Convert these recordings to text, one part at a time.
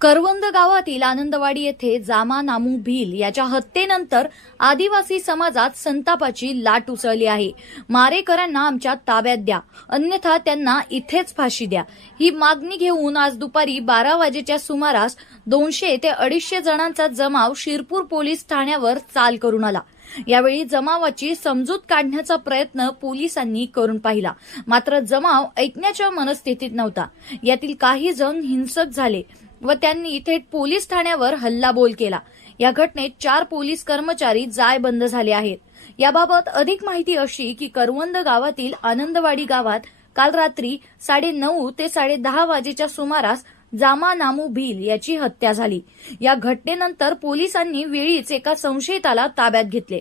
करवंद गावातील आनंदवाडी येथे जामा नामू भील याच्या हत्येनंतर आदिवासी समाजात संतापाची लाट उसळली आहे. मारेकरांना आमच्या ताब्यात द्या. अन्यथा त्यांना इथेच फाशी द्या. ही मागणी घेऊन आज दुपारी बारा वाजेच्या सुमारास दोनशे ते अडीचशे जणांचा जमाव शिरपूर पोलीस ठाण्यावर चाल करून आला. यावेळी जमावाची समजूत काढण्याचा प्रयत्न पोलिसांनी करून पाहिला. मात्र जमाव ऐकण्याच्या मनस्थितीत नव्हता. यातील काही जण हिंसक झाले. व त्यांनी थेट पोलीस ठाण्यावर हल्लाबोल केला. या घटनेत चार पोलीस कर्मचारी जायबंद झाले आहेत. याबाबत अधिक माहिती अशी की करवंद गावातील आनंदवाडी गावात काल रात्री साडे नऊ ते साडे दहा वाजेच्या सुमारास जामा नामू भील याची हत्या झाली. या घटनेनंतर पोलिसांनी वेळीच एका संशयिताला ताब्यात घेतले.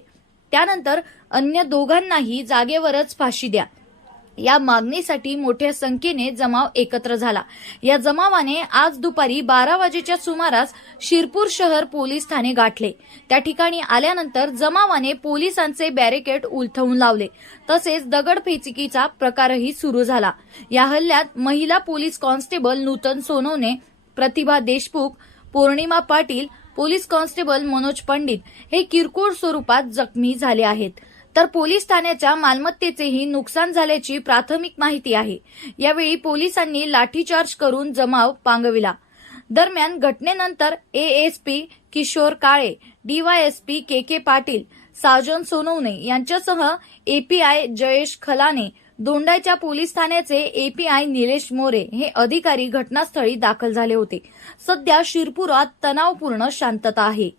त्यानंतर अन्य दोघांनाही जागेवरच फाशी द्या. या मागणीसाठी मोठ्या संख्येने जमाव एकत्र झाला. या जमावाने आज दुपारी बारा वाजेच्या सुमारास शिरपूर शहर पोलीस ठाणे गाठले. त्या ठिकाणी आल्यानंतर जमावाने पोलिसांचे बॅरिकेड उलथवून लावले. तसेच दगडफेचिकीचा प्रकारही सुरू झाला. या हल्ल्यात महिला police constable Nutan Sonawane Pratibha Deshmukh Pournima Patil police constable Manoj Pandit हे किरकोळ स्वरूपात जखमी झाले आहेत. तर पोलीस ठाण्याच्या मालमत्तेचेही नुकसान झाल्याची प्राथमिक माहिती आहे. यावेळी पोलिसांनी लाठीचार्ज करून जमाव पांगविला. दरम्यान घटनेनंतर ASP Kishor Kale DYSP K K Patil Sajan Sonawane यांच्यासह एपीआय जयेश खलाने दोंडाच्या पोलीस ठाण्याचे एपीआय निलेश मोरे हे अधिकारी घटनास्थळी दाखल झाले होते. सध्या शिरपुरात तणावपूर्ण शांतता आहे.